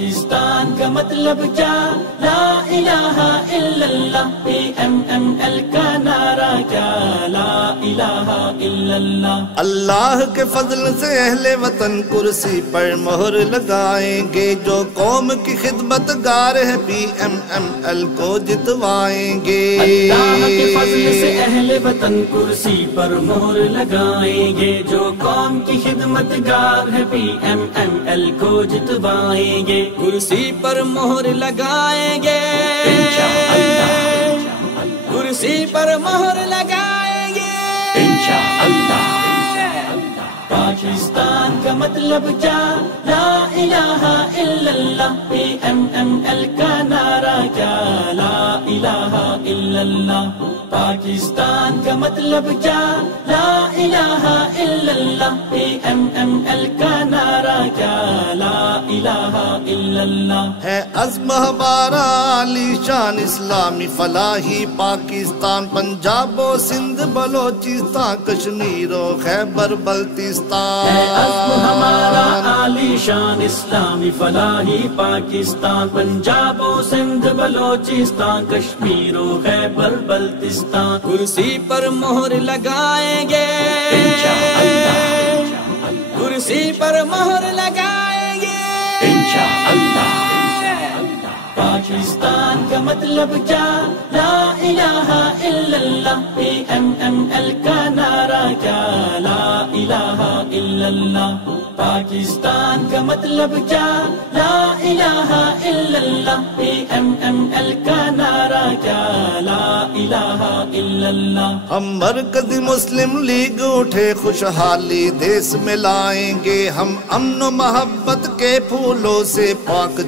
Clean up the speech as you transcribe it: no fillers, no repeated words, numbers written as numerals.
پاکستان کا مطلب کیا؟ لا الہ الا اللہ، PMML کا نعرہ کیا؟ لا الہ الا اللہ۔ اللہ کے فضل سے اہل وطن کرسی پر مہر لگائیں گے، جو قوم کی خدمت گار ہے PMML کو جتوائیں گے۔ اللہ کے فضل سے اہل وطن کرسی پر مہر لگائیں گے، جو قوم کی خدمت گار ہے PMML کو جتوائیں گے۔ کرسی پر مہر لگائیں گے، کرسی پر مہر لگائیں گے انشاءاللہ۔ پاکستان کا مطلب کیا؟ لا الہ الا اللہ، PMML کا نعرہ کیا؟ لا الہ الا اللہ۔ پاکستان کا مطلب کیا؟ لا الہ الا اللہ، PMML کا نعرہ کیا؟ لا الہ الا اللہ۔ ہے عزم ہمارا عالی شان اسلامی فلاحی پاکستان، پنجاب و سندھ بلوچستان کشمیر و خیبر بلتستان۔ ہے عزم ہمارا عالی شان اسلامی فلاحی پاکستان، پنجاب و سندھ بلوچستان کشمیر و خیبر بلتستان۔ کرسی پر مہر لگائیں گے، کرسی پر مہر لگائیں گے انشاءاللہ۔ پاکستان کا مطلب کیا؟ لا الہ الا اللہ، PMML کا نعرہ کیا؟ لا الہ الا اللہ۔ پاکستان کا مطلب کیا؟ لا الہ الا اللہ، PMML کا نعرہ کیا؟ لا الہ الا اللہ۔ ہم مرکزی مسلم لیگ اٹھے خوشحالی دیس میں لائیں گے، ہم امن و محبت کے پھولوں سے پاک